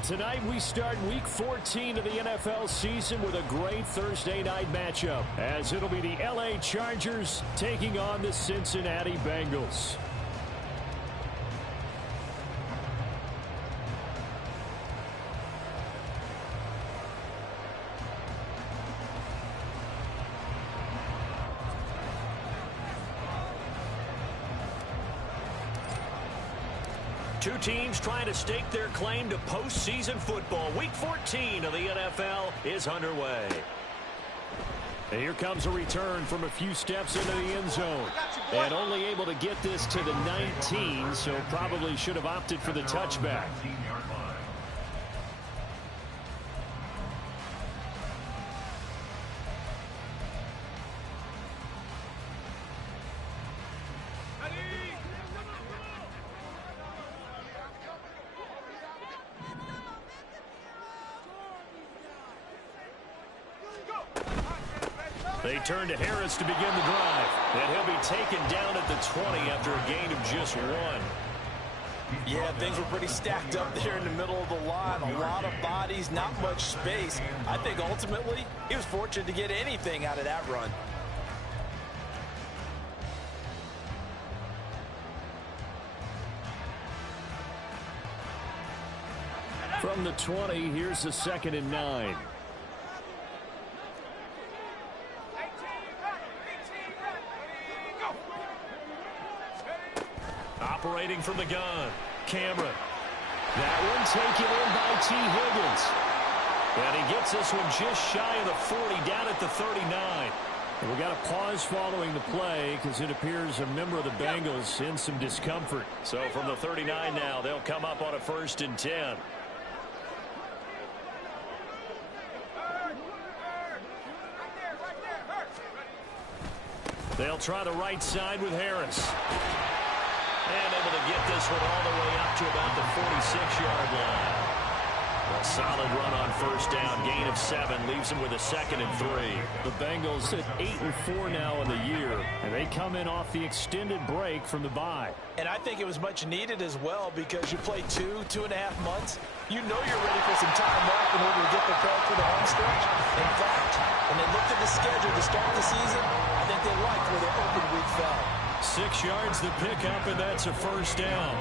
Tonight we start Week 14 of the NFL season with a great Thursday night matchup, as it'll be the LA Chargers taking on the Cincinnati Bengals. Two teams trying to stake their claim to postseason football. Week 14 of the NFL is underway. And here comes a return from a few steps into the end zone. And only able to get this to the 19, so probably should have opted for the touchback. They turn to Harris to begin the drive. And he'll be taken down at the 20 after a gain of just one. Yeah, things were pretty stacked up there in the middle of the line. A lot of bodies, not much space. I think ultimately he was fortunate to get anything out of that run. From the 20, here's the 2nd and 9. Operating from the gun, Cameron. That one taken in by T. Higgins. And he gets this one just shy of the 40, down at the 39. And we got a pause following the play because it appears a member of the Bengals in some discomfort. So from the 39 now, they'll come up on a 1st and 10. They'll try the right side with Harris. And able to get this one all the way up to about the 46-yard line. A solid run on 1st down, gain of 7, leaves them with a 2nd and 3. The Bengals at 8-4 now in the year, and they come in off the extended break from the bye. And I think it was much needed as well because you play 2.5 months. You know you're ready for some time off in order to get prepared for the home stretch. In fact, when they looked at the schedule to start the season, I think they liked where their open week fell. 6 yards to pick up, and that's a 1st down.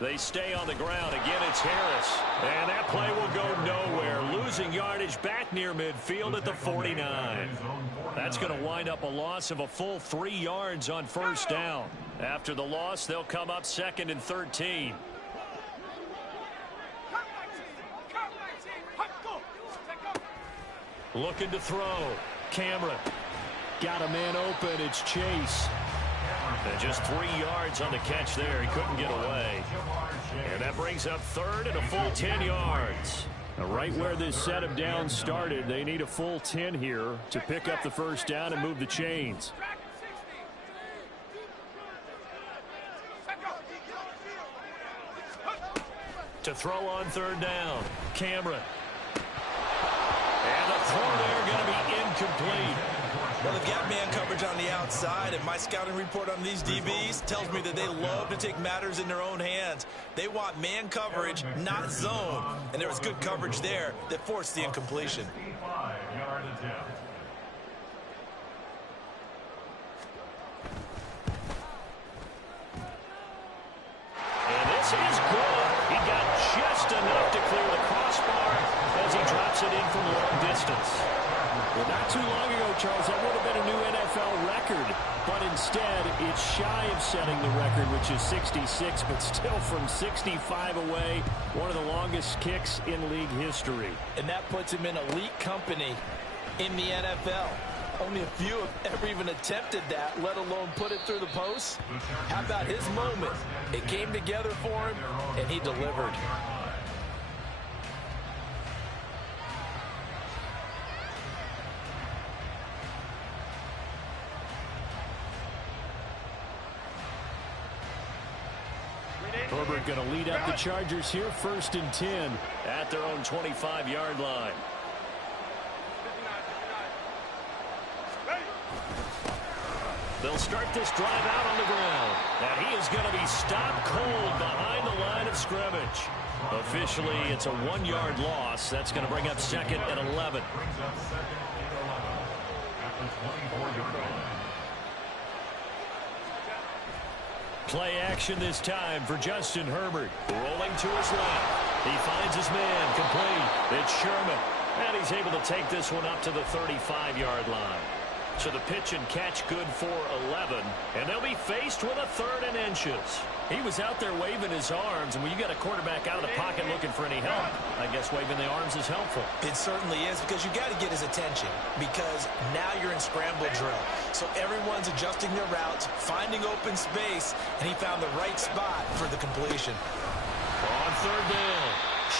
They stay on the ground. Again, it's Harris. And that play will go nowhere. Losing yardage back near midfield at the 49. That's going to wind up a loss of a full 3 yards on 1st down. After the loss, they'll come up 2nd and 13. Looking to throw. Cameron. Got a man open. It's Chase. And just 3 yards on the catch there. He couldn't get away. And that brings up 3rd and a full 10 yards. Now, right where this set of downs started, they need a full 10 here to pick up the 1st down and move the chains. To throw on 3rd down, Cameron. And the throw there going to be incomplete. Well, they've got man coverage on the outside, and my scouting report on these DBs tells me that they love to take matters in their own hands. They want man coverage, not zone. And there was good coverage there that forced the incompletion. And this is good. He got just enough to clear the crossbar as he drops it in from long distance. Well, not too long ago, Charles, that would have been a new NFL record. But instead, it's shy of setting the record, which is 66, but still from 65 away, one of the longest kicks in league history. And that puts him in elite company in the NFL. Only a few have ever even attempted that, let alone put it through the post. How about his moment? It came together for him, and he delivered. Herbert going to lead up the Chargers here, 1st and 10 at their own 25-yard line. They'll start this drive out on the ground. And he is going to be stopped cold behind the line of scrimmage. Officially, it's a 1-yard loss. That's going to bring up 2nd and 11. Play action this time for Justin Herbert. Rolling to his left. He finds his man complete. It's Sherman. And he's able to take this one up to the 35-yard line. So the pitch and catch good for 11. And they'll be faced with a 3rd and inches. He was out there waving his arms, and when you got a quarterback out of the pocket looking for any help, I guess waving the arms is helpful. It certainly is, because you got to get his attention, because now you're in scramble drill. So everyone's adjusting their routes, finding open space, and he found the right spot for the completion. On 3rd down,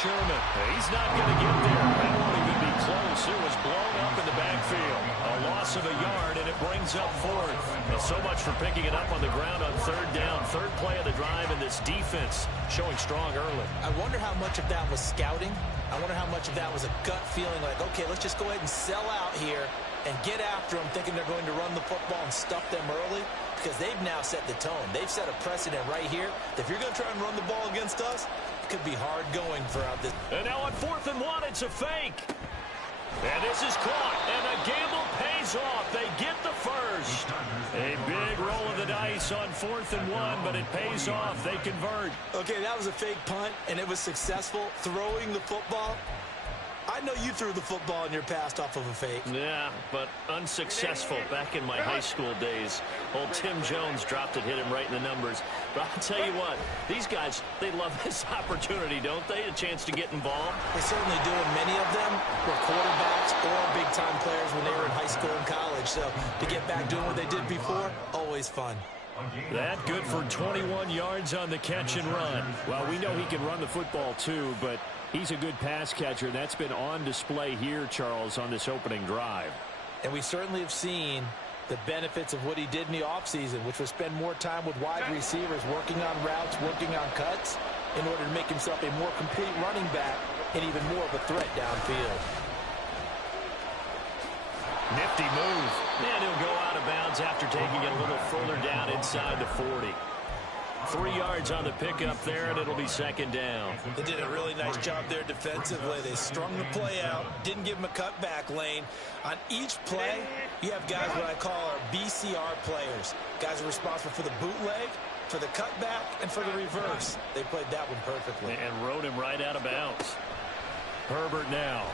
Sherman. He's not going to get there. That won't even be close. It was blown up in the backfield. A loss of a yard, and it brings up 4th. Well, so much for picking it up on the ground on 3rd down. 3rd play of the drive, and this defense showing strong early. I wonder how much of that was scouting. I wonder how much of that was a gut feeling like, okay, let's just go ahead and sell out here and get after them, thinking they're going to run the football and stuff them early, because they've now set the tone. They've set a precedent right here. If you're going to try and run the ball against us, it could be hard going throughout this. And now on 4th and 1, it's a fake. And this is caught, and the gamble pays off. They get the first. A big roll of the dice on 4th and 1, but it pays off. They convert. Okay, that was a fake punt, and it was successful. Throwing the football, I know you threw the football in your past off of a fake. Yeah, but unsuccessful back in my high school days. Old Tim Jones dropped it, hit him right in the numbers. But I'll tell you what, these guys, they love this opportunity, don't they? A chance to get involved. They certainly do, and many of them were quarterbacks or big-time players when they were in high school and college. So to get back doing what they did before, always fun. That good for 21 yards on the catch and run. Well, we know he can run the football too, but he's a good pass catcher. That's been on display here, Charles, on this opening drive. And we certainly have seen the benefits of what he did in the offseason, which was spend more time with wide receivers, working on routes, working on cuts, in order to make himself a more complete running back and even more of a threat downfield. Nifty move. And he'll go out of bounds after taking it a little further down inside the 40. 3 yards on the pickup there, and it'll be 2nd down. They did a really nice job there defensively. They strung the play out, didn't give him a cutback lane. On each play, you have guys what I call our BCR players. Guys are responsible for the bootleg, for the cutback, and for the reverse. They played that one perfectly. And rode him right out of bounds. Herbert now.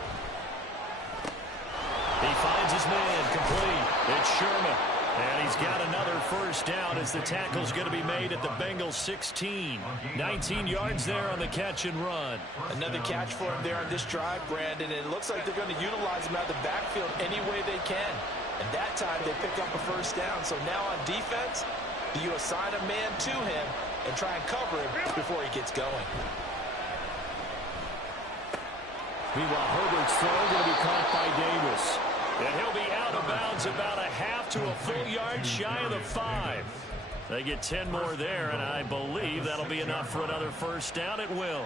He finds his man complete. It's Sherman. And he's got another first down as the tackle's going to be made at the Bengals 16. 19 yards there on the catch and run. Another catch for him there on this drive, Brandon. And it looks like they're going to utilize him out of the backfield any way they can. And that time they pick up a first down. So now on defense, do you assign a man to him and try and cover him before he gets going? Meanwhile, Herbert's throw going to be caught by Davis. And he'll be out of bounds about a half to a full yard shy of the 5. They get 10 more there, and I believe that'll be enough for another first down. It will.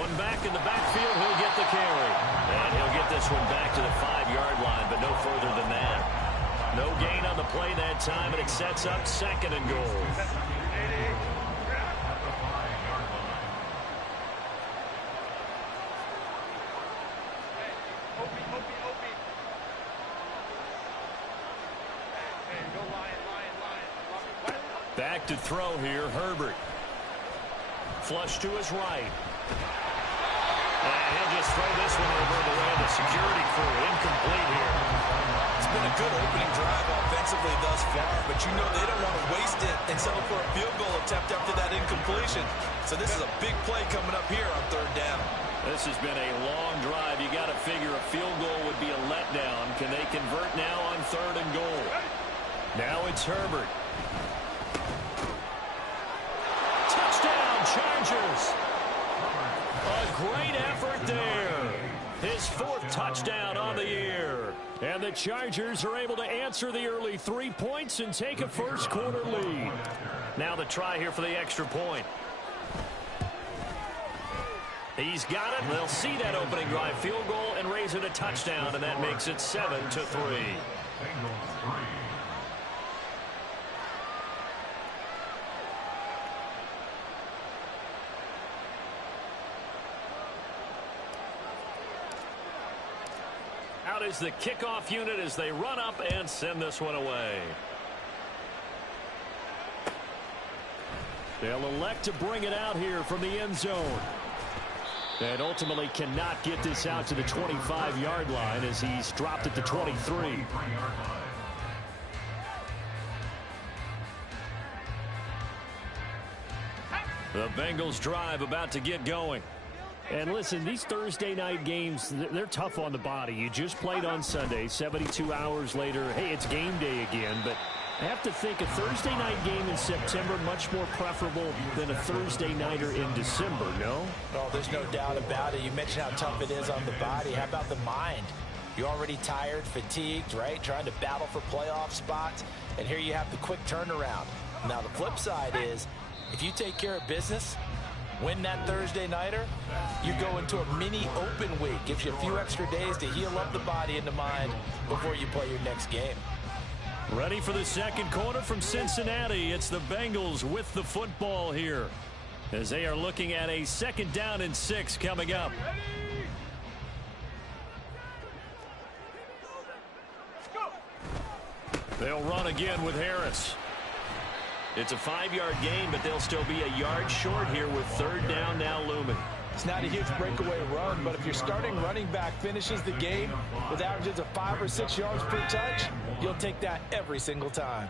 One back in the backfield, he'll get the carry. And he'll get this one back to the 5-yard line, but no further than that. No gain on the play that time, and it sets up 2nd and goal. Back to throw here, Herbert. Flush to his right. And he'll just throw this one over the way of the security crew. Incomplete here. It's been a good opening drive offensively thus far, but you know they don't want to waste it and settle for a field goal attempt after that incompletion. So this is a big play coming up here on 3rd down. This has been a long drive. You got to figure a field goal would be a letdown. Can they convert now on 3rd and goal? Now it's Herbert. Touchdown, Chargers. A great effort there. His 4th touchdown on the year. And the Chargers are able to answer the early 3 points and take a first-quarter lead. Now the try here for the extra point. He's got it. They'll see that opening drive field goal and raise it a touchdown, and that makes it 7-3. Out is the kickoff unit as they run up and send this one away. They'll elect to bring it out here from the end zone. And ultimately cannot get this out to the 25-yard line as he's dropped at the 23. The Bengals drive about to get going. And listen, these Thursday night games, they're tough on the body. You just played on Sunday, 72 hours later. Hey, it's game day again, but I have to think a Thursday night game in September much more preferable than a Thursday nighter in December, no? Oh, there's no doubt about it. You mentioned how tough it is on the body. How about the mind? You're already tired, fatigued, right? Trying to battle for playoff spots. And here you have the quick turnaround. Now, the flip side is, if you take care of business, win that Thursday nighter, you go into a mini open week. Gives you a few extra days to heal up the body and the mind before you play your next game. Ready for the second quarter from Cincinnati. It's the Bengals with the football here as they are looking at a 2nd down and 6 coming up. They'll run again with Harris. It's a 5-yard gain, but they'll still be a yard short here with 3rd down now looming. It's not a huge breakaway run, but if your starting running back finishes the game with averages of 5 or 6 yards per touch, you'll take that every single time.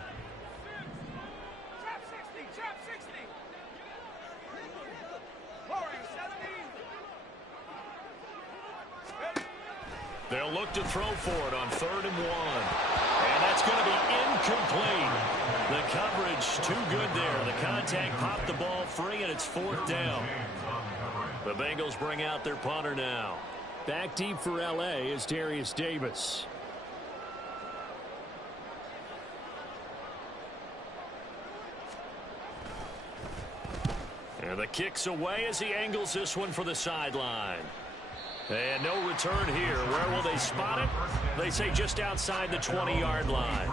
They'll look to throw for it on 3rd and 1. And that's going to be incomplete. The coverage too good there. The contact popped the ball free, and it's 4th down. The Bengals bring out their punter now. Back deep for L.A. is Darius Davis. And the kick's away as he angles this one for the sideline. And no return here. Where will they spot it? They say just outside the 20-yard line.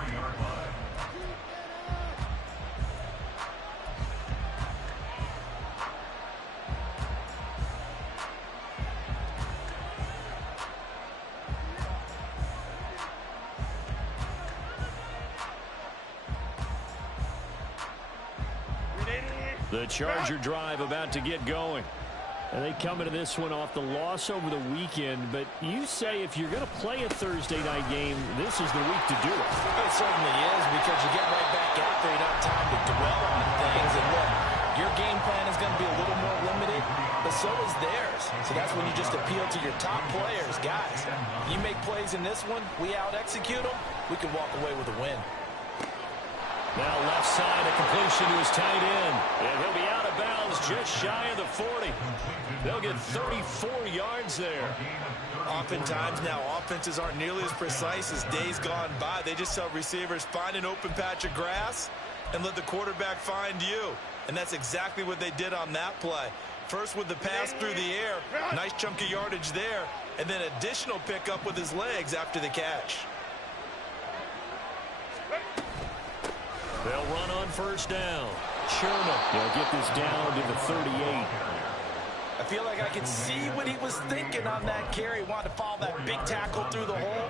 The Charger drive about to get going. And they come into this one off the loss over the weekend. But you say if you're going to play a Thursday night game, this is the week to do it. It certainly is, because you get right back after. You don't have time to dwell on things. And look, your game plan is going to be a little more limited, but so is theirs. So that's when you just appeal to your top players. Guys, you make plays in this one, we out-execute them, we can walk away with a win. Now left side, a completion to his tight end. And he'll be out of bounds just shy of the 40. They'll get 34 yards there. Oftentimes now, offenses aren't nearly as precise as days gone by. They just tell receivers, find an open patch of grass and let the quarterback find you. And that's exactly what they did on that play. First with the pass through the air, nice chunk of yardage there, and then additional pickup with his legs after the catch. They'll run on 1st down. Sherman, they'll get this down to the 38. I feel like I can see what he was thinking on that carry. Wanted to follow that big tackle through the hole.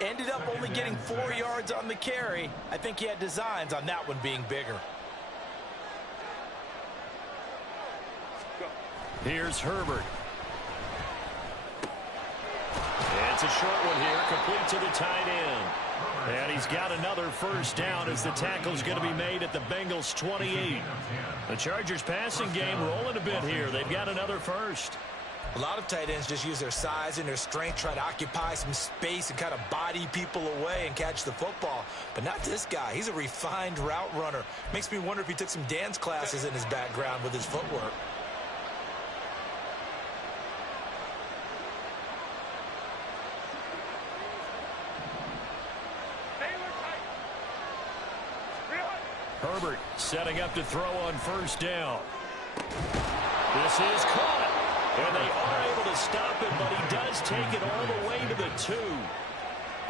Ended up only getting 4 yards on the carry. I think he had designs on that one being bigger. Here's Herbert. It's a short one here, complete to the tight end. And he's got another 1st down as the tackle's going to be made at the Bengals 28. The Chargers passing game rolling a bit here. They've got another 1st. A lot of tight ends just use their size and their strength, try to occupy some space and kind of body people away and catch the football. But not this guy. He's a refined route runner. Makes me wonder if he took some dance classes in his background with his footwork. Herbert setting up to throw on first down. This is caught. And they are able to stop it, but he does take it all the way to the 2.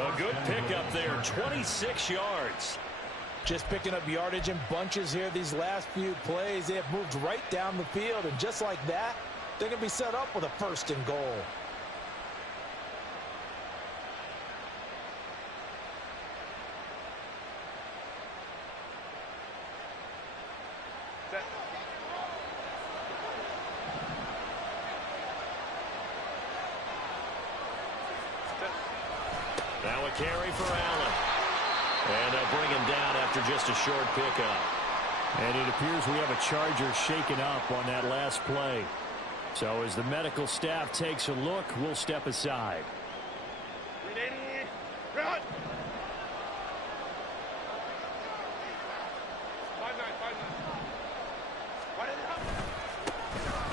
A good pickup there, 26 yards. Just picking up yardage in bunches here these last few plays. They have moved right down the field, and just like that, they're going to be set up with a 1st and goal. Now a carry for Allen. And they'll bring him down after just a short pickup. And it appears we have a Charger shaken up on that last play. So as the medical staff takes a look, we'll step aside.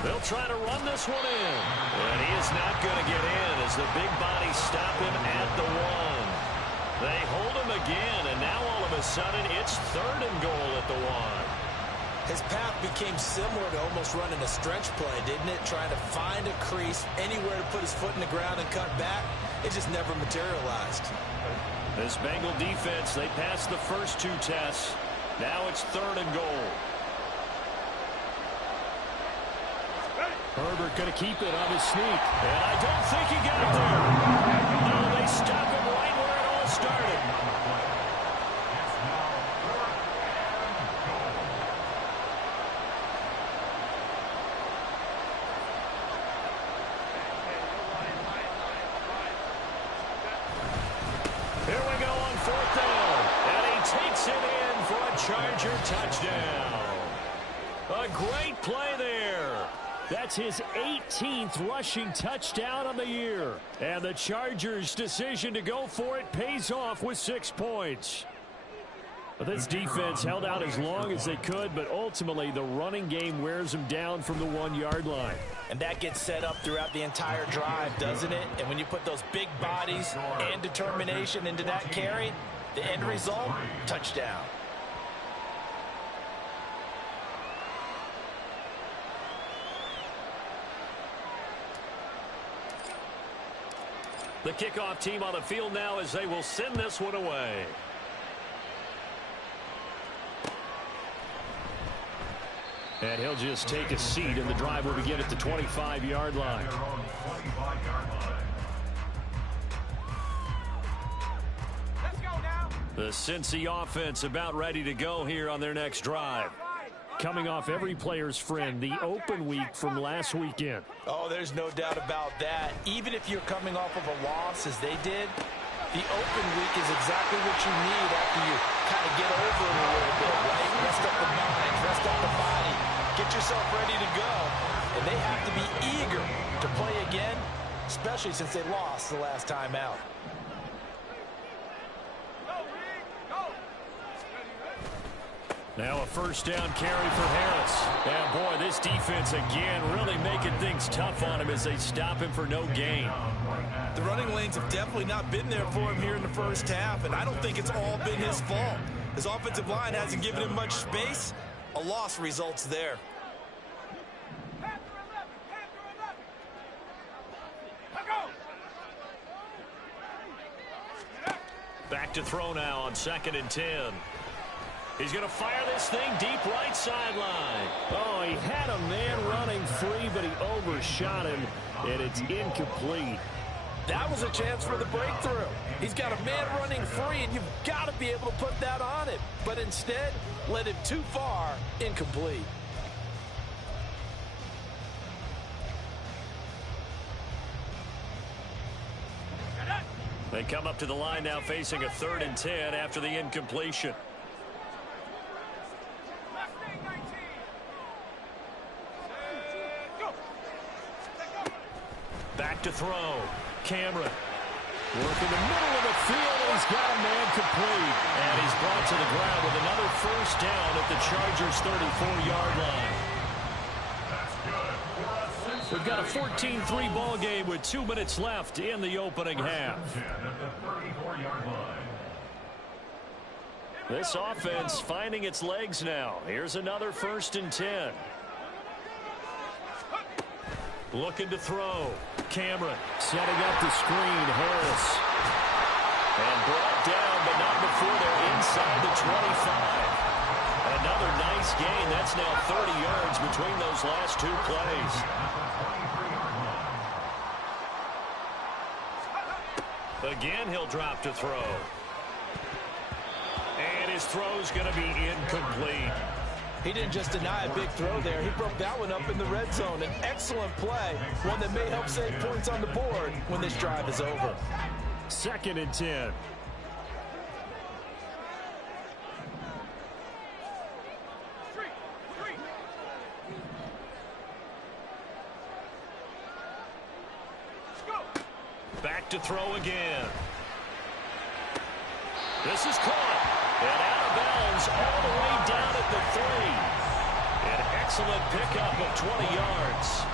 They'll try to run this one in. And he is not going to get in as the big bodies stop him at the 1. They hold him again, and now all of a sudden it's 3rd and goal at the 1. His path became similar to almost running a stretch play, didn't it? Trying to find a crease, anywhere to put his foot in the ground and cut back. It just never materialized. This Bengal defense, they passed the first 2 tests. Now it's 3rd and goal. Herbert going to keep it on his sneak. And I don't think he got there. No, they stop him right where it all started. Here we go on 4th down. And he takes it in for a Charger touchdown. A great play there. That's his 18th rushing touchdown on the year. And the Chargers' decision to go for it pays off with 6 points. But this defense held out as long as they could, but ultimately the running game wears them down from the 1-yard line. And that gets set up throughout the entire drive, doesn't it? And when you put those big bodies and determination into that carry, the end result, touchdown. The kickoff team on the field now as they will send this one away. And he'll just take a seat, and the drive will begin at the 25-yard line. Let's go now. The Cincy offense about ready to go here on their next drive. Coming off every player's friend, the open week from last weekend. Oh, there's no doubt about that. Even if you're coming off of a loss as they did, the open week is exactly what you need after you kind of get over it a little bit, right? Rest up the mind, rest up the body, get yourself ready to go. And they have to be eager to play again, especially since they lost the last time out. Now a first down carry for Harris. And boy, this defense again really making things tough on him as they stop him for no gain. The running lanes have definitely not been there for him here in the first half, and I don't think it's all been his fault. His offensive line hasn't given him much space. A loss results there. Back to throw now on 2nd and 10. He's going to fire this thing deep right sideline. Oh, he had a man running free, but he overshot him, and it's incomplete. That was a chance for the breakthrough. He's got a man running free, and you've got to be able to put that on him. But instead, led him too far, incomplete. They come up to the line now facing a 3rd and 10 after the incompletion. Back to throw. Cameron. Working the middle of the field. He's got a man complete. And he's brought to the ground with another first down at the Chargers' 34-yard line. We've got a 14-3 ball game with 2 minutes left in the opening half. This offense finding its legs now. Here's another 1st and 10. Looking to throw. Cameron setting up the screen. Harris. And brought down, but not before they're inside the 25. Another nice gain. That's now 30 yards between those last 2 plays. Again, he'll drop to throw. And his throw's going to be incomplete. He didn't just deny a big throw there. He broke that one up in the red zone. An excellent play, one that may help save points on the board when this drive is over. 2nd and 10. Back to throw again. This is caught. And out of bounds all the way down at the 3. An excellent pickup of 20 yards.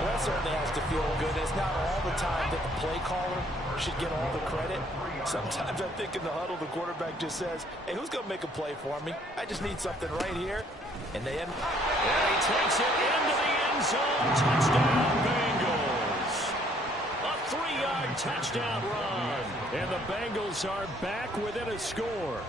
Well, that certainly has to feel good. It's not all the time that the play caller should get all the credit. Sometimes I think in the huddle, the quarterback just says, hey, who's going to make a play for me? I just need something right here. And they end. And he takes it into the end zone. Touchdown, Bengals. A 3-yard touchdown run. And the Bengals are back within a score.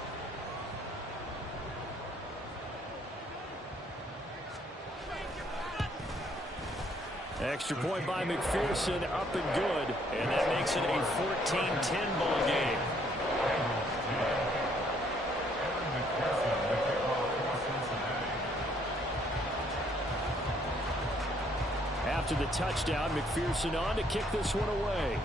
Extra point by McPherson, up and good. And that makes it a 14-10 ball game. After the touchdown, McPherson on to kick this one away.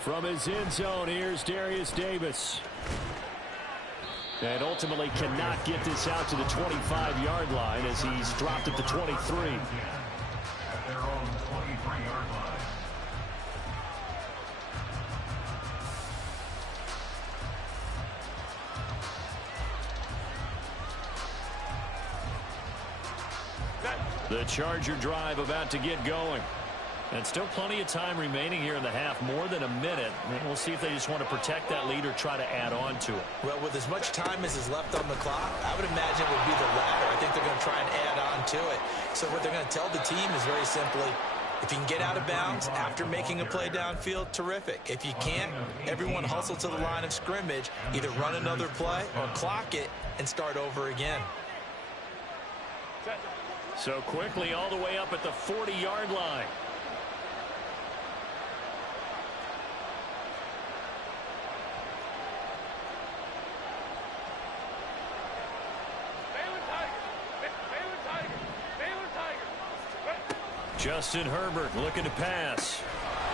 From his end zone, here's Darius Davis. And ultimately cannot get this out to the 25-yard line as he's dropped at the 23. The Charger drive about to get going. And still plenty of time remaining here in the half, more than a minute. We'll see if they just want to protect that lead or try to add on to it. Well, with as much time as is left on the clock, I would imagine it would be the latter. I think they're going to try and add on to it. So what they're going to tell the team is very simply, if you can get out of bounds after making a play downfield, terrific. If you can't, everyone hustle to the line of scrimmage, either run another play or clock it and start over again. So quickly all the way up at the 40-yard line. Justin Herbert looking to pass.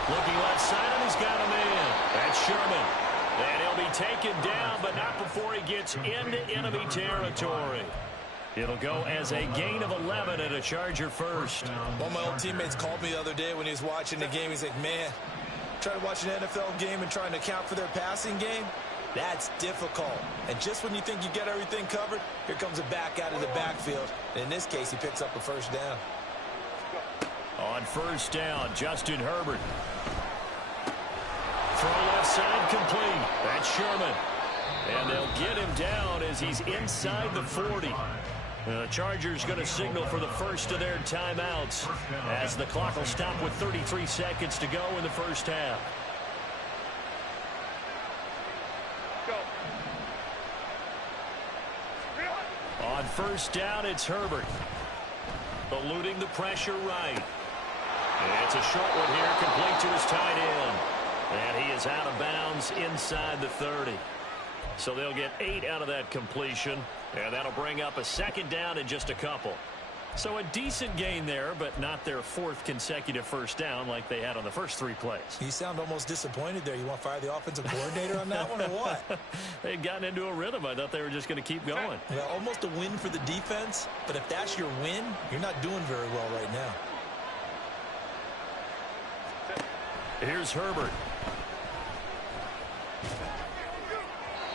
Looking left side, and he's got a man. That's Sherman. And he'll be taken down, but not before he gets into enemy territory. It'll go as a gain of 11 and a Charger first. One of my old teammates called me the other day when he was watching the game. He's like, man, trying to watch an NFL game and trying to account for their passing game, that's difficult. And just when you think you get everything covered, here comes a back out of the backfield. And in this case, he picks up a first down. On first down, Justin Herbert. Throw left side complete. That's Sherman. And they'll get him down as he's inside the 40. The Chargers going to signal for the first of their timeouts as the clock will stop with 33 seconds to go in the first half. On first down, it's Herbert. Eluding the pressure right. And it's a short one here, complete to his tight end. And he is out of bounds inside the 30. So they'll get 8 out of that completion, and that'll bring up a second down in just a couple. So a decent gain there, but not their 4th consecutive first down like they had on the first 3 plays. You sound almost disappointed there. You want to fire the offensive coordinator on that one or what? They'd gotten into a rhythm. I thought they were just going to keep going. Well, almost a win for the defense, but if that's your win, you're not doing very well right now. Here's Herbert.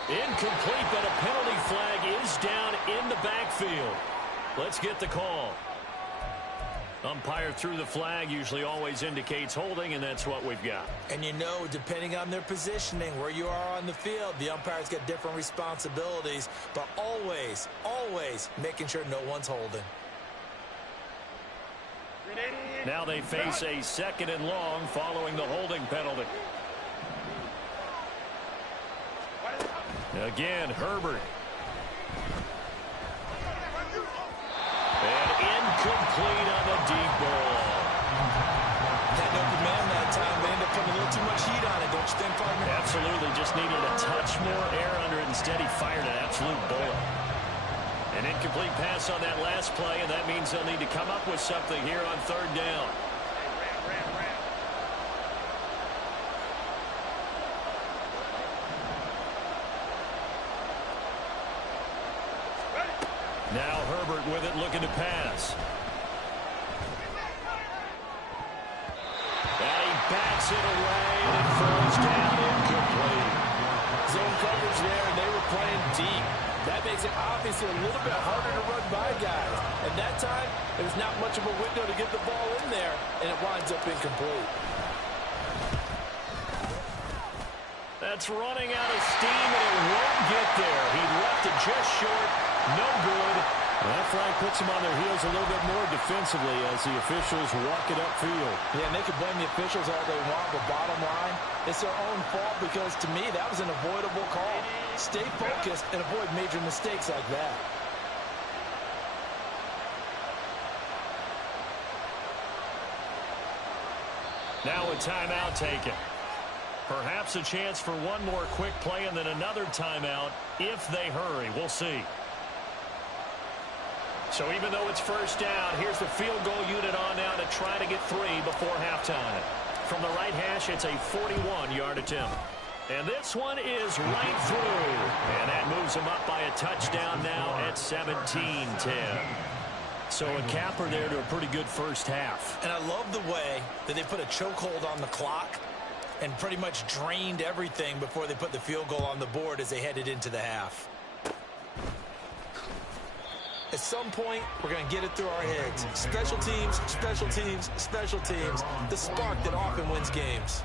Incomplete, but a penalty flag is down in the backfield. Let's get the call. Umpire threw the flag, usually always indicates holding, and that's what we've got. And you know, depending on their positioning, where you are on the field, the umpire's got different responsibilities, but always, always making sure no one's holding. Now they face a 2nd and long following the holding penalty. Again, Herbert. And incomplete on the deep ball. Had no command that time. They ended up putting a little too much heat on it, don't you think, partner? Absolutely. Just needed a touch more air under it. Instead, he fired an absolute bullet. An incomplete pass on that last play, and that means they'll need to come up with something here on 3rd down. Now Herbert with it, looking to pass. And he backs it away, and it falls down incomplete. Zone coverage there, and they were playing deep. That makes it obviously a little bit harder to run by guys. And that time, there's not much of a window to get the ball in there, and it winds up incomplete. That's running out of steam, and it won't get there. He left it just short. No good. That flag puts them on their heels a little bit more defensively as the officials walk it upfield. Yeah, and they could blame the officials all they want, but bottom line, it's their own fault because, to me, that was an avoidable call. Stay focused and avoid major mistakes like that. Now a timeout taken. Perhaps a chance for one more quick play and then another timeout if they hurry. We'll see. So even though it's 1st down, here's the field goal unit on now to try to get 3 before halftime. From the right hash, it's a 41-yard attempt. And this one is right through. And that moves them up by a touchdown now at 17-10. So a capper there to a pretty good first half. And I love the way that they put a chokehold on the clock and pretty much drained everything before they put the field goal on the board as they headed into the half. At some point, we're going to get it through our heads. Special teams, special teams, special teams. The spark that often wins games.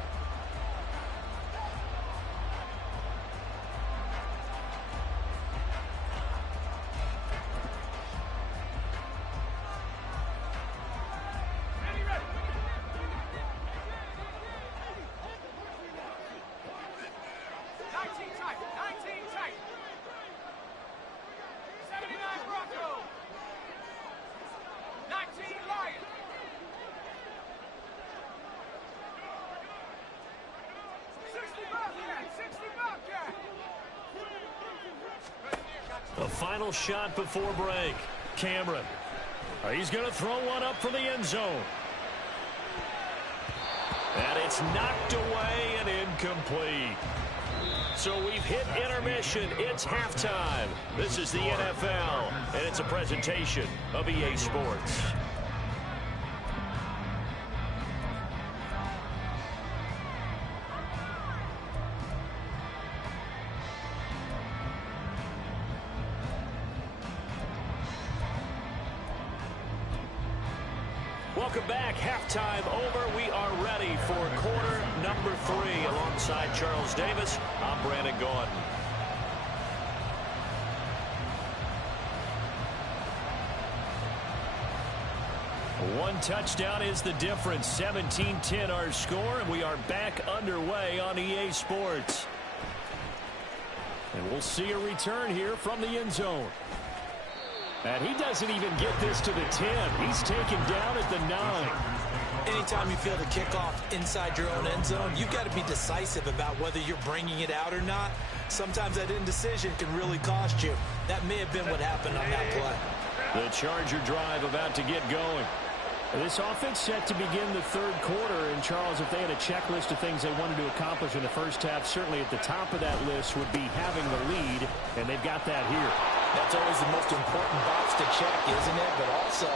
The final shot before break. Cameron. He's going to throw one up for the end zone. And it's knocked away and incomplete. So we've hit intermission. It's halftime. This is the NFL, and it's a presentation of EA Sports. Welcome back. Halftime over. We are ready for quarter number 3. Alongside Charles Davis, I'm Brandon Gaudin. One touchdown is the difference. 17-10 our score, and we are back underway on EA Sports. And we'll see a return here from the end zone. And he doesn't even get this to the 10. He's taken down at the 9. Anytime you feel the kickoff inside your own end zone, you've got to be decisive about whether you're bringing it out or not. Sometimes that indecision can really cost you. That may have been what happened on that play. The Charger drive about to get going. This offense set to begin the third quarter. And, Charles, if they had a checklist of things they wanted to accomplish in the first half, certainly at the top of that list would be having the lead, and they've got that here. That's always the most important box to check, isn't it? But also,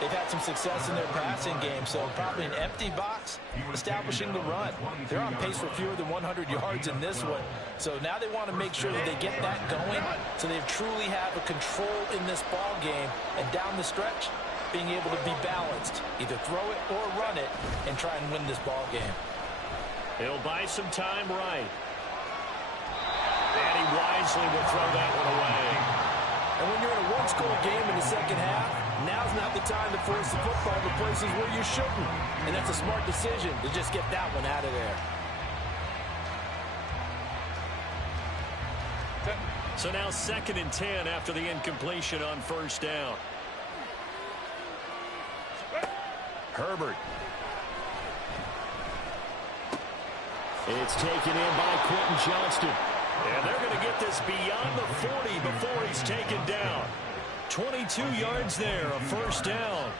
they've had some success in their passing game, so probably an empty box establishing the run. They're on pace for fewer than 100 yards in this one. So now they want to make sure that they get that going so they truly have a control in this ball game. And down the stretch, being able to be balanced, either throw it or run it, and try and win this ball game. He'll buy some time right. And he wisely will throw that one away. And when you're in a one-score game in the second half, now's not the time to force the football to places where you shouldn't. And that's a smart decision to just get that one out of there. So now 2nd and 10 after the incompletion on first down. Herbert. It's taken in by Quentin Johnston. And they're going to get this beyond the 40 before he's taken down. 22 yards there, a first down.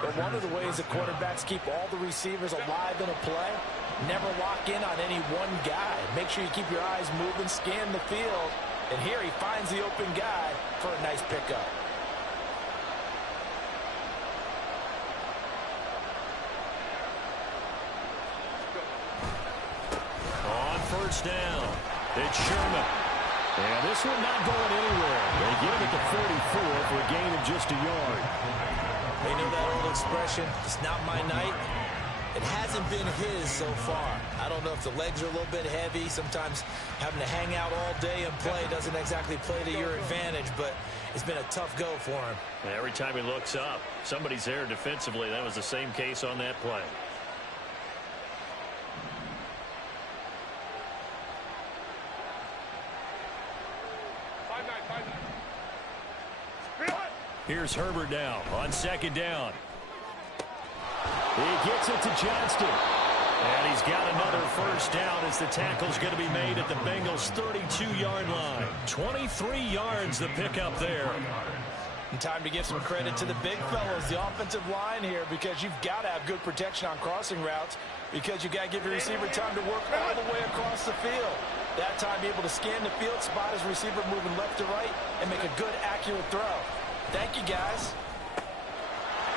But one of the ways the quarterbacks keep all the receivers alive in a play, never lock in on any one guy. Make sure you keep your eyes moving, scan the field. And here he finds the open guy for a nice pickup. On first down, it's Sherman. And this one not going anywhere. They get him at the 44 for a gain of just a yard. You know that old expression, it's not my night? It hasn't been his so far. I don't know if the legs are a little bit heavy. Sometimes having to hang out all day and play doesn't exactly play to your advantage, but it's been a tough go for him. And every time he looks up, somebody's there defensively. That was the same case on that play. Here's Herbert now on 2nd down. He gets it to Johnston. And he's got another first down as the tackle's going to be made at the Bengals' 32-yard line. 23 yards the pickup there. And time to give some credit to the big fellows, the offensive line here, because you've got to have good protection on crossing routes, because you've got to give your receiver time to work all the way across the field. That time be able to scan the field, spot his receiver moving left to right, and make a good, accurate throw. Thank you, guys.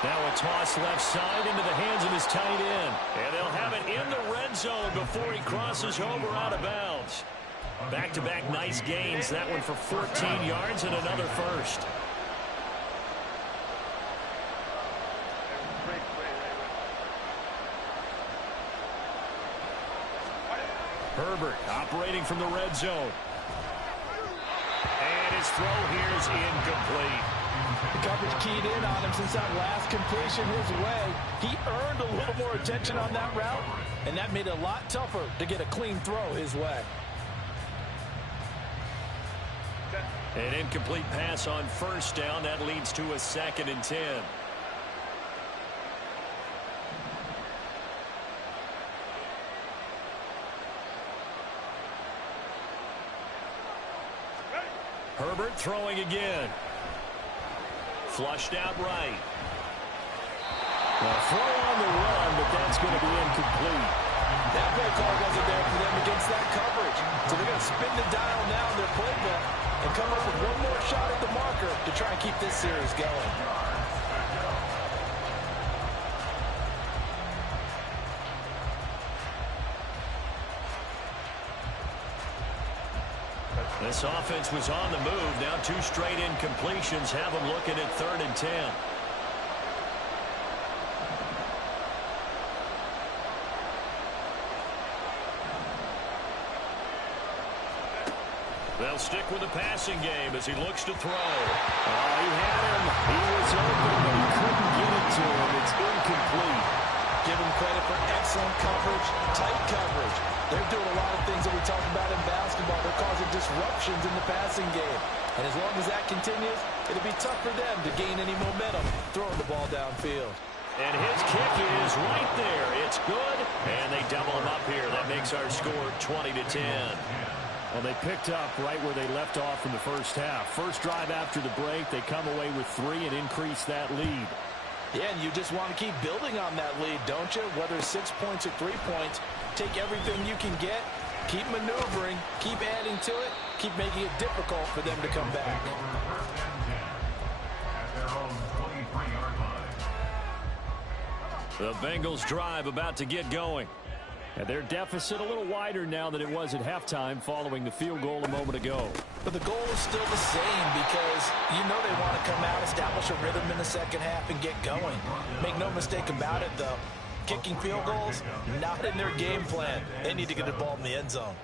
Now a toss left side into the hands of his tight end. And they'll have it in the red zone before he crosses over out of bounds. Back-to-back nice gains. That one for 14 yards and another first. Herbert operating from the red zone. And his throw here is incomplete. The coverage keyed in on him since that last completion his way. He earned a little more attention on that route, and that made it a lot tougher to get a clean throw his way. An incomplete pass on first down. That leads to a 2nd and 10. Herbert throwing again. Flushed out right. A throw on the run, but that's going to be incomplete. That play call wasn't there for them against that coverage. So they're going to spin the dial now in their playbook and come up with one more shot at the marker to try and keep this series going. This offense was on the move. Now 2 straight incompletions have them looking at 3rd and 10. They'll stick with the passing game as he looks to throw. Oh, he had him. He was open, but he couldn't get it to him. It's incomplete. Give him credit for excellent coverage, tight coverage. They're doing a lot of things that we talk about in basketball. They're causing disruptions in the passing game. And as long as that continues, it'll be tough for them to gain any momentum throwing the ball downfield. And his kick is right there. It's good, and they double him up here. That makes our score 20 to 10. Well, they picked up right where they left off in the first half. First drive after the break, they come away with 3 and increase that lead. Yeah, and you just want to keep building on that lead, don't you? Whether it's 6 points or 3 points, take everything you can get, keep maneuvering, keep adding to it, keep making it difficult for them to come back. The Bengals drive about to get going. And their deficit a little wider now than it was at halftime following the field goal a moment ago. But the goal is still the same because you know they want to come out, establish a rhythm in the second half, and get going. Make no mistake about it, though. Kicking field goals, not in their game plan. They need to get the ball in the end zone.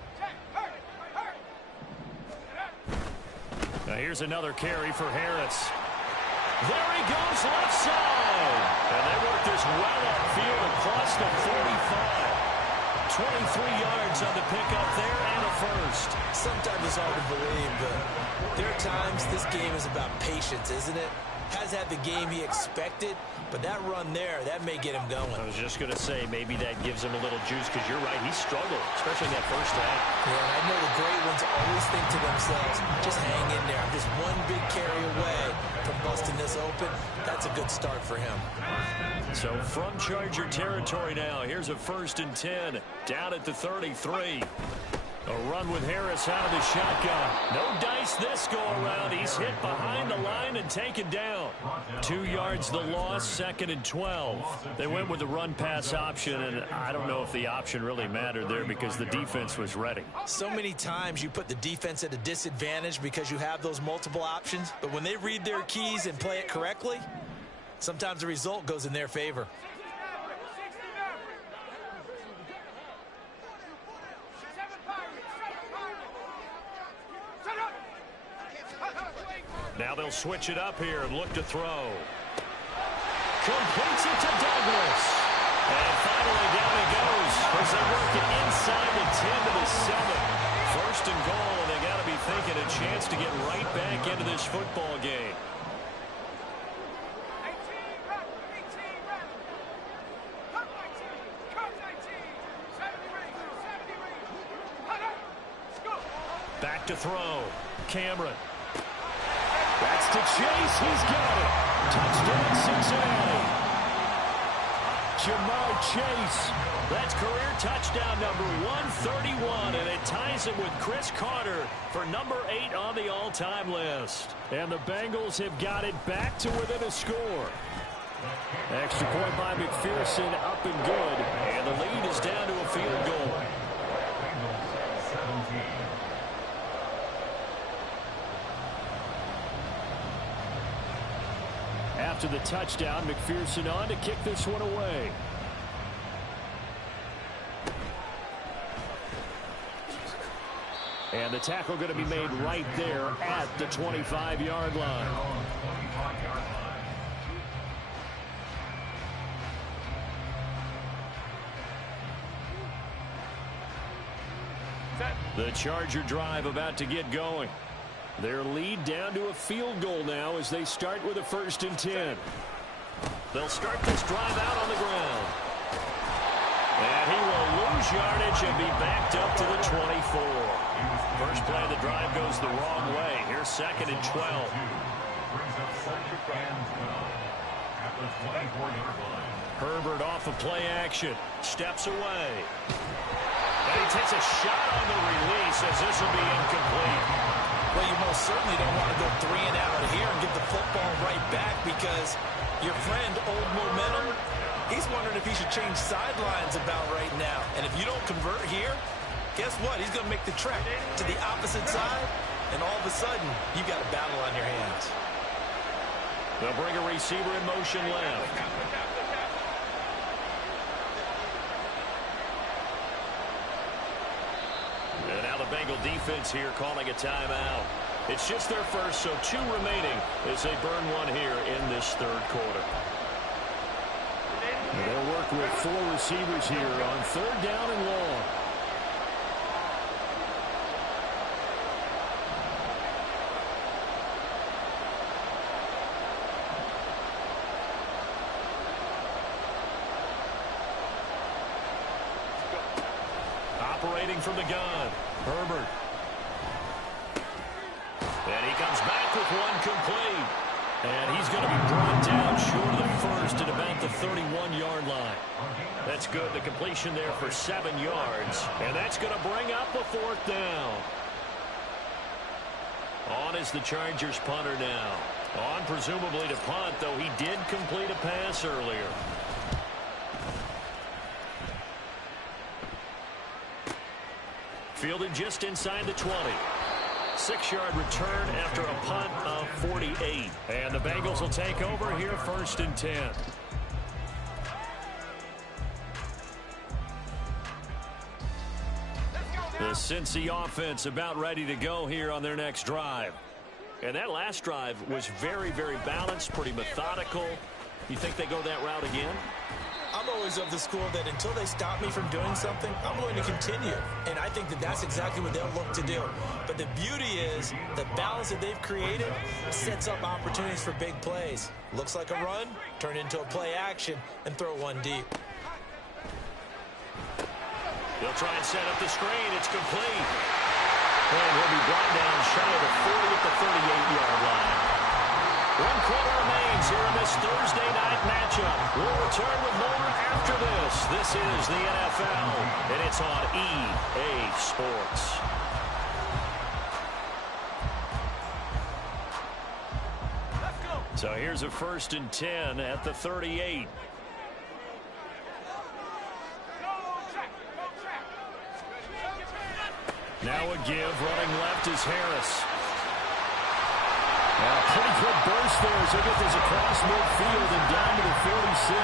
Now here's another carry for Harris. There he goes, left side. And they work this well upfield across the 45. 23 yards on the pickup there and a first. Sometimes it's hard to believe, but there are times this game is about patience, isn't it? Has had the game he expected, but that run there, that may get him going. I was just going to say, maybe that gives him a little juice, because you're right, he struggled, especially in that first half. Yeah, and I know the great ones always think to themselves, just hang in there. I'm just one big carry away from busting this open. That's a good start for him. So from Charger territory now, here's a 1st and 10, down at the 33. A run with Harris out of the shotgun. No dice this go around. He's hit behind the line and taken down. 2 yards the loss, 2nd and 12. They went with the run-pass option, and I don't know if the option really mattered there because the defense was ready. So many times you put the defense at a disadvantage because you have those multiple options, but when they read their keys and play it correctly, sometimes the result goes in their favor. Now they'll switch it up here and look to throw. Completes it to Douglas. And finally down he goes as they work it inside the 10 to the 7. 1st and goal, and they got to be thinking a chance to get right back into this football game. Back to throw. Cameron. That's to Chase. He's got it. Touchdown, Cincinnati. Jamar Chase. That's career touchdown number 131, and it ties him with Chris Carter for number 8 on the all-time list. And the Bengals have got it back to within a score. Extra point by McPherson, up and good. And the lead is down to a field goal. After the touchdown, McPherson on to kick this one away. And the tackle going to be made right there at the 25-yard line. The Charger drive about to get going. Their lead down to a field goal now as they start with a 1st and 10. They'll start this drive out on the ground. And he will lose yardage and be backed up to the 24. First play of the drive goes the wrong way. Here's 2nd and 12. Herbert off of play action. Steps away. And he takes a shot on the release as this will be incomplete. Well, you most certainly don't want to go 3 and out here and get the football right back because your friend, Old Momentum, he's wondering if he should change sidelines about right now. And if you don't convert here, guess what? He's going to make the trek to the opposite side, and all of a sudden, you've got a battle on your hands. They'll bring a receiver in motion left. And now the Bengal defense here calling a timeout. It's just their first, so 2 remaining as they burn one here in this 3rd quarter. And they'll work with 4 receivers here on 3rd down and long. Operating from the gun, Herbert. And he comes back with one complete. And he's going to be brought down short of the first at about the 31-yard line. That's good. The completion there for 7 yards. And that's going to bring up a 4th down. On is the Chargers punter now. On presumably to punt, though he did complete a pass earlier. Fielded just inside the 20. 6-yard return after a punt of 48. And the Bengals will take over here, 1st and 10. The Cincy offense about ready to go here on their next drive. And that last drive was very, very balanced, pretty methodical. You think they go that route again? I'm always of the school that until they stop me from doing something, I'm going to continue. And I think that that's exactly what they'll look to do. But the beauty is the balance that they've created sets up opportunities for big plays. Looks like a run, turn into a play action, and throw one deep. They'll try and set up the screen. It's complete. And he'll be brought down shy of the 40 at the 38-yard line. 1 quarter remains here in this Thursday night matchup. We'll return with more after this. This is the NFL, and it's on EA Sports. So here's a 1st and 10 at the 38. Now a give, running left is Harris. Pretty good burst there as they get this across midfield and down to the 46.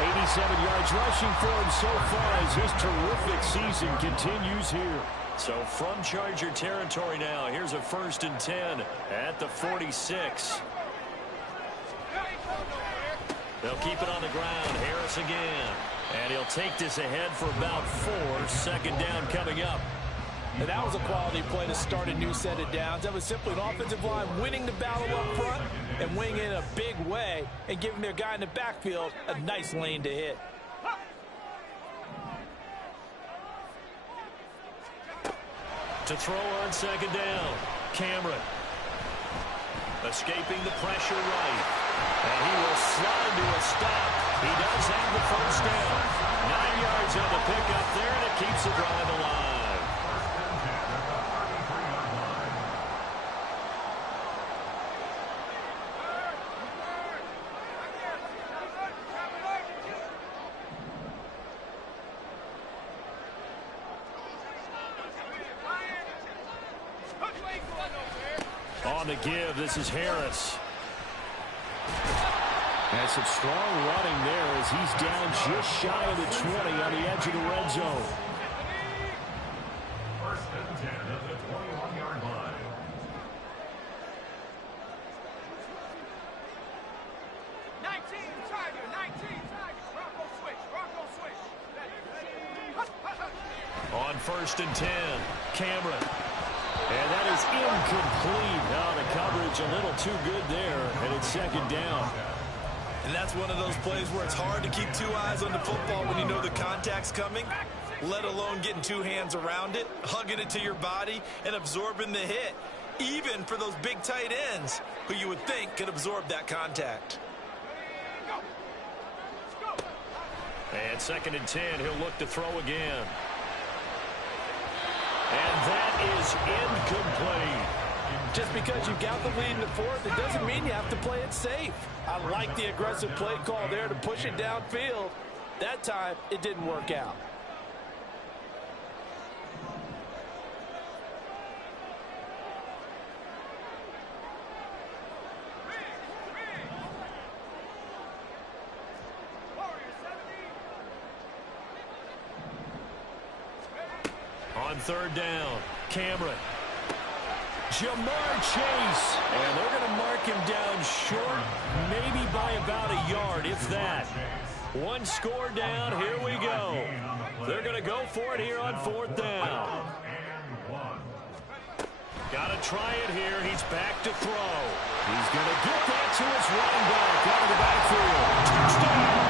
87 yards rushing for him so far as his terrific season continues here. So from Charger territory now, here's a 1st and 10 at the 46. They'll keep it on the ground. Harris again. And he'll take this ahead for about 4. 2nd down coming up. And that was a quality play to start a new set of downs. That was simply an offensive line winning the battle up front and winning in a big way and giving their guy in the backfield a nice lane to hit. To throw on 2nd down, Cameron. Escaping the pressure right. And he will slide to a stop. He does have the 1st down. 9 yards on the pickup there, and it keeps the drive alive. On the give, this is Harris. Has some strong running there as he's down just shy of the 20 on the edge of the red zone. 1st and 10 at the 21-yard line. On 1st and 10, Cameron. And that is incomplete. Now the coverage a little too good there, and it's 2nd down. And that's one of those plays where it's hard to keep 2 eyes on the football when you know the contact's coming, let alone getting 2 hands around it, hugging it to your body, and absorbing the hit, even for those big tight ends who you would think could absorb that contact. And 2nd and 10, he'll look to throw again. And that is incomplete. Just because you've got the lead in the 4th, it doesn't mean you have to play it safe. I like the aggressive play call there to push it downfield. That time, it didn't work out. On 3rd down, Cameron. Jamar Chase. And they're going to mark him down short, maybe by about a yard, if that. 1 score down, here we go. They're going to go for it here on 4th down. Got to try it here. He's back to throw. He's going to get that to his running back out of the backfield. Touchdown!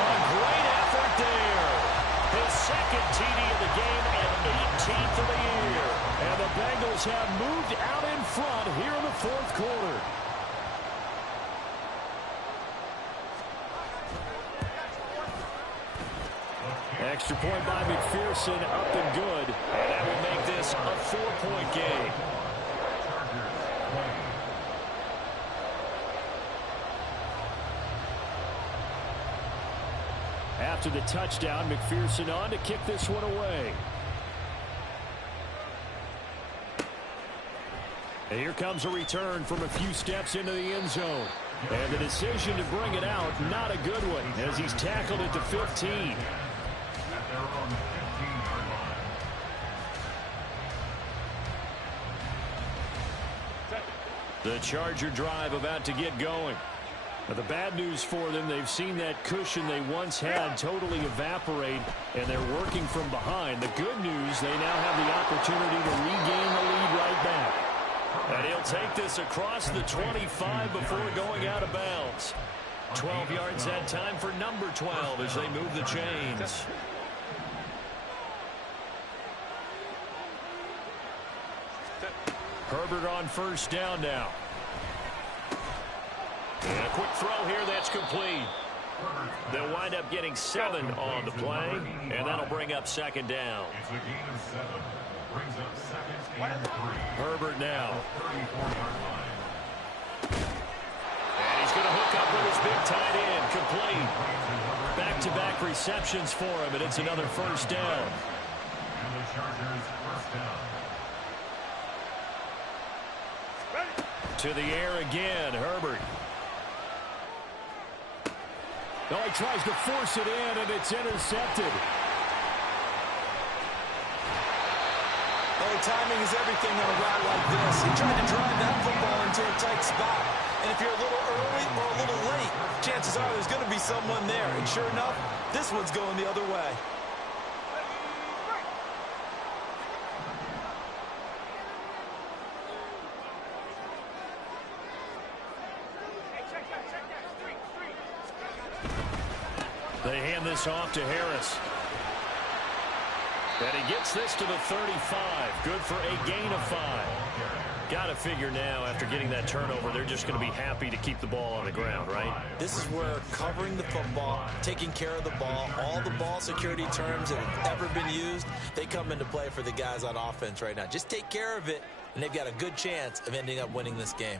A great effort there. His 2nd TD of the game and 18th of the year. And the Bengals have moved out in front here in the 4th quarter. Extra point by McPherson, up and good. And that will make this a 4-point game. After the touchdown, McPherson on to kick this one away. And here comes a return from a few steps into the end zone. And the decision to bring it out, not a good one, as he's tackled at the 15. At their own 15-yard line. The Charger drive about to get going. Now, the bad news for them, they've seen that cushion they once had totally evaporate, and they're working from behind. The good news, they now have the opportunity to regain the lead right back. And he'll take this across the 25 before going out of bounds. 12 yards that time for number 12 as they move the chains. Herbert on first down now. And a quick throw here, that's complete. They'll wind up getting 7 on the play, and that'll bring up second down. It's a gain of 7. Brings up second and 3. Herbert now. 34-yard line. And he's going to hook up with his big tight end, complete. Back-to-back receptions for him, and it's another first down. And the Chargers first down. To the air again, Herbert. No, he tries to force it in, and it's intercepted. Oh, timing is everything on a route like this. He tried to drive that football into a tight spot. And if you're a little early or a little late, chances are there's going to be someone there. And sure enough, this one's going the other way. They hand this off to Harris. And he gets this to the 35. Good for a gain of 5. Got to figure now, after getting that turnover, they're just going to be happy to keep the ball on the ground, right? This is where covering the football, taking care of the ball, all the ball security terms that have ever been used, they come into play for the guys on offense right now. Just take care of it, and they've got a good chance of ending up winning this game.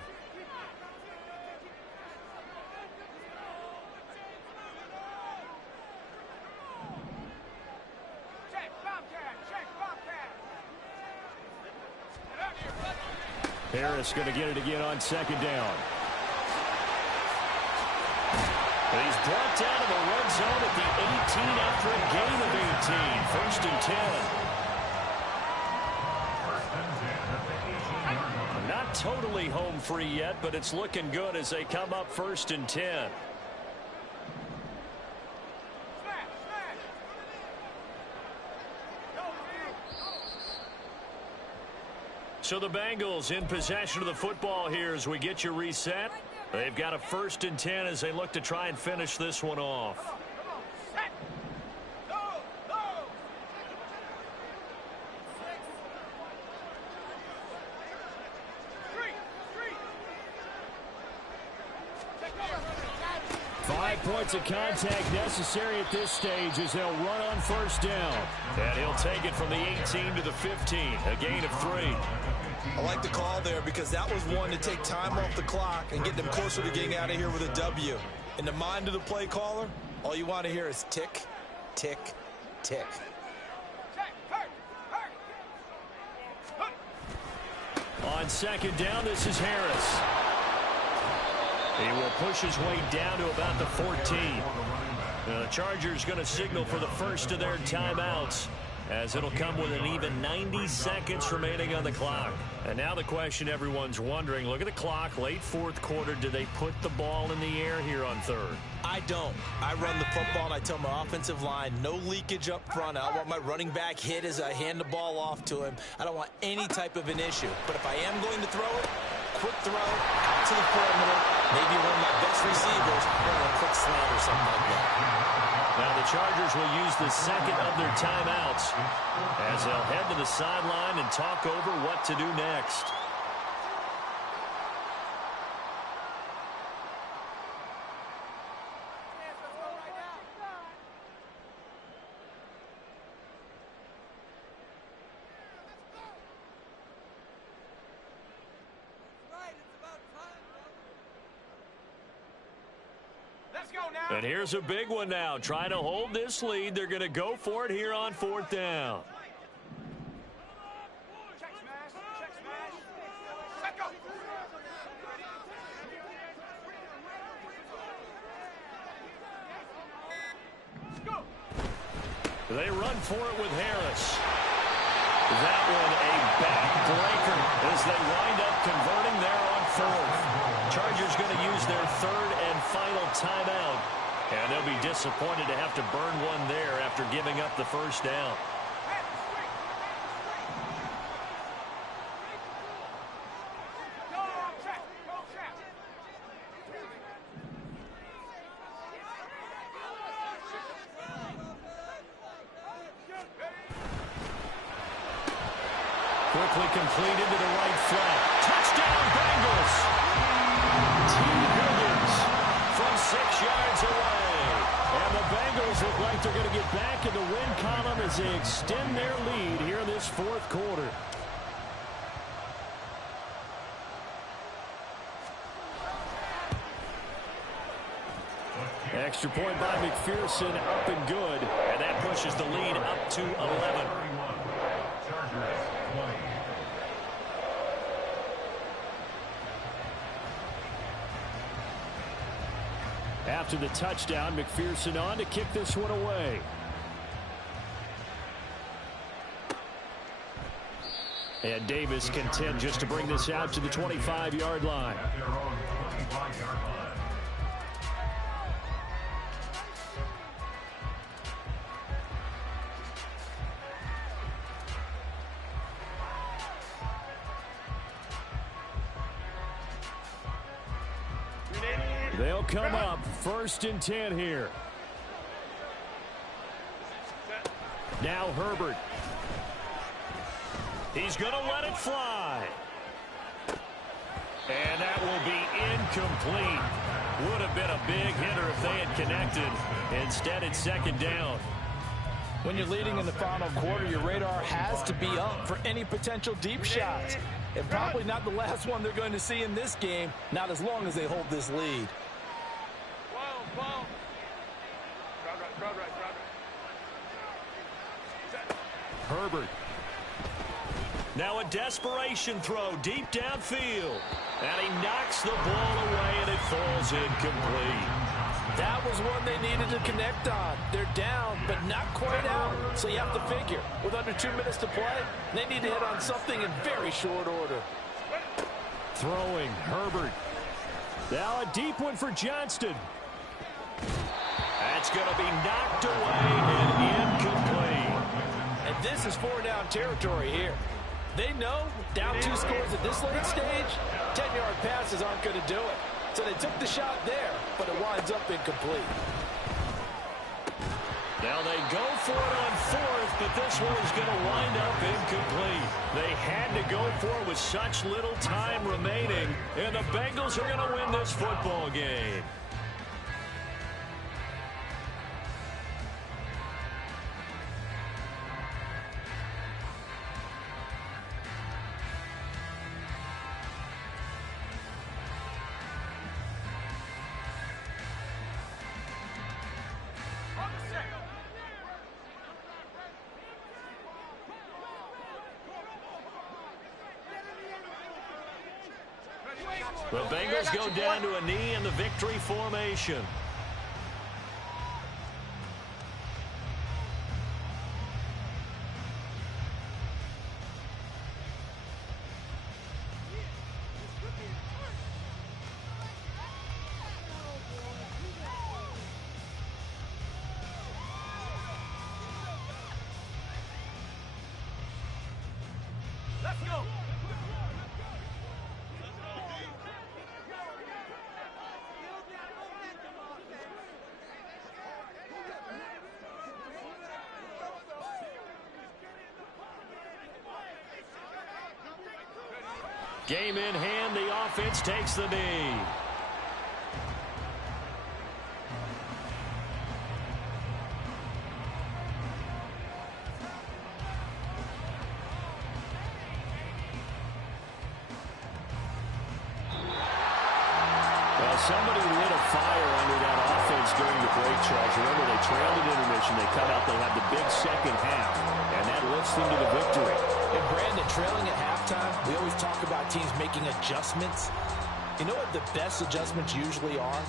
Harris going to get it again on second down. And he's brought down to the red zone at the 18 after a gain of 18. First and 10. Not totally home free yet, but it's looking good as they come up first and 10. So the Bengals in possession of the football here as we get you reset. They've got a first and 10 as they look to try and finish this one off. 5 points of contact necessary at this stage as they'll run on first down. And he'll take it from the 18 to the 15, a gain of 3. I like the call there because that was one to take time off the clock and get them closer to getting out of here with a W. In the mind of the play caller, all you want to hear is tick, tick, tick. On second down, this is Harris. He will push his way down to about the 14. The Chargers going to signal for the first of their timeouts, as it'll come with an even 90 seconds remaining on the clock. And now the question everyone's wondering, look at the clock, late fourth quarter, do they put the ball in the air here on third? I don't. I run the football and I tell my offensive line, no leakage up front. I don't want my running back hit as I hand the ball off to him. I don't want any type of an issue. But if I am going to throw it, quick throw, out to the perimeter, maybe one of my best receivers, or a quick slant or something like that. Now the Chargers will use the second of their timeouts as they'll head to the sideline and talk over what to do next. And here's a big one now. Trying to hold this lead. They're going to go for it here on fourth down. Check smash. Check smash. Set go. They run for it with Harris. That one a backbreaker as they wind up converting there on fourth. Chargers going to use their third and final timeout. And they'll be disappointed to have to burn one there after giving up the first down. Quickly complete into the right flat. Touchdown, Bengals! T. Higgins from 6 yards away. And the Bengals look like they're going to get back in the win column as they extend their lead here in this fourth quarter. Extra point by McPherson, up and good. And that pushes the lead up to 11. Chargers 20. After the touchdown, McPherson on to kick this one away. And Davis content just to bring this out to the 25-yard line. At their own 25-yard line. They'll come up 1st and 10 here. Now Herbert. He's going to let it fly. And that will be incomplete. Would have been a big hitter if they had connected. Instead, it's 2nd down. When you're leading in the final quarter, your radar has to be up for any potential deep shots. And probably not the last one they're going to see in this game, not as long as they hold this lead. Herbert. Now a desperation throw deep downfield. And he knocks the ball away and it falls incomplete. That was one they needed to connect on. They're down, but not quite out. So you have to figure, with under 2 minutes to play, they need to hit on something in very short order. Throwing, Herbert. Now a deep one for Johnston. That's going to be knocked away and incomplete. And this is 4-down territory here. They know down 2 scores at this late stage, 10-yard passes aren't going to do it. So they took the shot there, but it winds up incomplete. Now they go for it on 4th, but this one is going to wind up incomplete. They had to go for it with such little time remaining, and the Bengals are going to win this football game. The Bengals go down to a knee in the victory formation. Let's go. Game in hand, the offense takes the knee. Well, somebody lit a fire under that offense during the break, Charles. Remember, they trailed at intermission. They come out, they have the big second half, and that lifts them to the victory. And Brandon, trailing at halftime, we always talk about teams making adjustments. You know what the best adjustments usually are?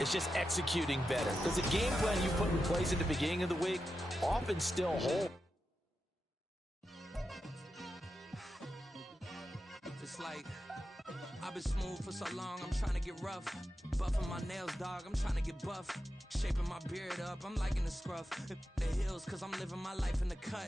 It's just executing better. Does a game plan you put in place at the beginning of the week often still hold. It's like I've been smooth for so long, I'm trying to get rough. Buffing my nails, dog, I'm trying to get buff. Shaping my beard up, I'm liking the scruff. The heels, cause I'm living my life in the cut.